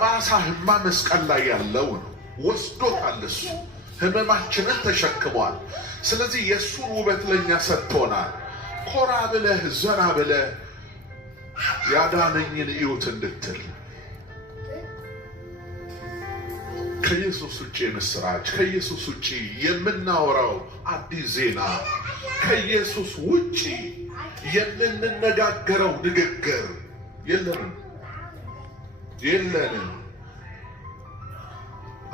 ጠባሳ ህማ መስቀል ላይ ያለው ነው። ወስዶታል። እሱ ህመማችንን ተሸክሟል። ስለዚህ የእሱን ውበት ለእኛ ሰጥቶናል። ኮራ ብለህ ዘና ብለህ ያዳነኝን እዩት እንድትል ከኢየሱስ ውጪ ምስራች፣ ከኢየሱስ ውጪ የምናወራው አዲስ ዜና፣ ከኢየሱስ ውጪ የምንነጋገረው ንግግር የለንም።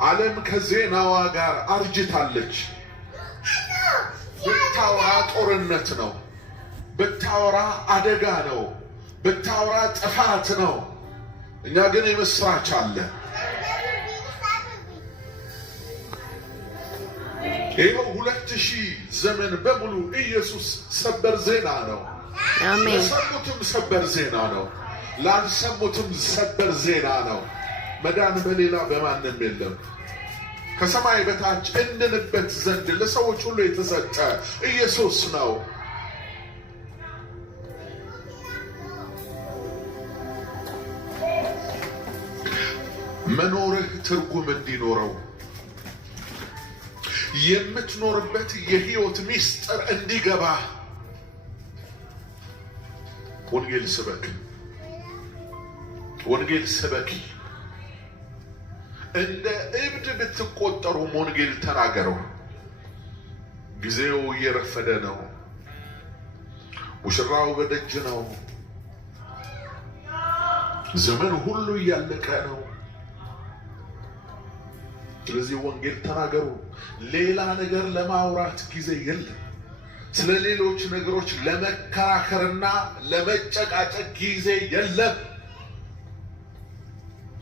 ዓለም ከዜናዋ ጋር አርጅታለች። ብታወራ ጦርነት ነው፣ ብታወራ አደጋ ነው፣ ብታወራ ጥፋት ነው። እኛ ግን የምስራች አለ። ይኸው 2000 ዘመን በሙሉ ኢየሱስ ሰበር ዜና ነው። አሜን። ለሰሙትም ሰበር ዜና ነው፣ ላልሰሙትም ሰበር ዜና ነው። መዳን በሌላ በማንም የለም። ከሰማይ በታች እንድንበት ዘንድ ለሰዎች ሁሉ የተሰጠ ኢየሱስ ነው። መኖርህ ትርጉም እንዲኖረው የምትኖርበት የህይወት ሚስጥር እንዲገባ ወንጌል ስበክ፣ ወንጌል ስበኪ። እንደ እብድ ብትቆጠሩ ወንጌል ተናገሩ። ጊዜው እየረፈደ ነው። ሙሽራው በደጅ ነው። ዘመን ሁሉ እያለቀ ነው። ስለዚህ ወንጌል ተናገሩ። ሌላ ነገር ለማውራት ጊዜ የለም። ስለ ሌሎች ነገሮች ለመከራከርና ለመጨቃጨቅ ጊዜ የለም።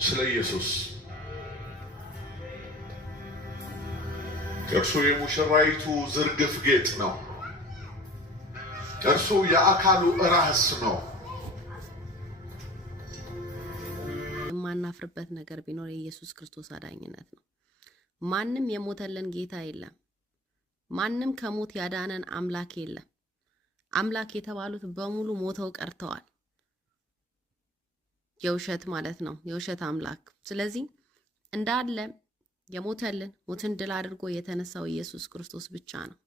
ስለ ኢየሱስ፣ እርሱ የሙሽራይቱ ዝርግፍ ጌጥ ነው። እርሱ የአካሉ ራስ ነው። የማናፍርበት ነገር ቢኖር የኢየሱስ ክርስቶስ አዳኝነት ነው። ማንም የሞተልን ጌታ የለም። ማንም ከሞት ያዳነን አምላክ የለም። አምላክ የተባሉት በሙሉ ሞተው ቀርተዋል። የውሸት ማለት ነው፣ የውሸት አምላክ። ስለዚህ እንዳለ የሞተልን ሞትን ድል አድርጎ የተነሳው ኢየሱስ ክርስቶስ ብቻ ነው።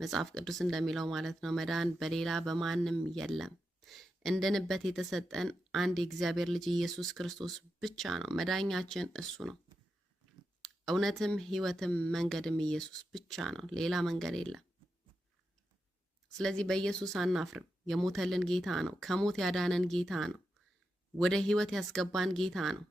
መጽሐፍ ቅዱስ እንደሚለው ማለት ነው፣ መዳን በሌላ በማንም የለም። እንድንበት የተሰጠን አንድ የእግዚአብሔር ልጅ ኢየሱስ ክርስቶስ ብቻ ነው። መዳኛችን እሱ ነው። እውነትም ሕይወትም መንገድም ኢየሱስ ብቻ ነው። ሌላ መንገድ የለም። ስለዚህ በኢየሱስ አናፍርም። የሞተልን ጌታ ነው። ከሞት ያዳነን ጌታ ነው። ወደ ሕይወት ያስገባን ጌታ ነው።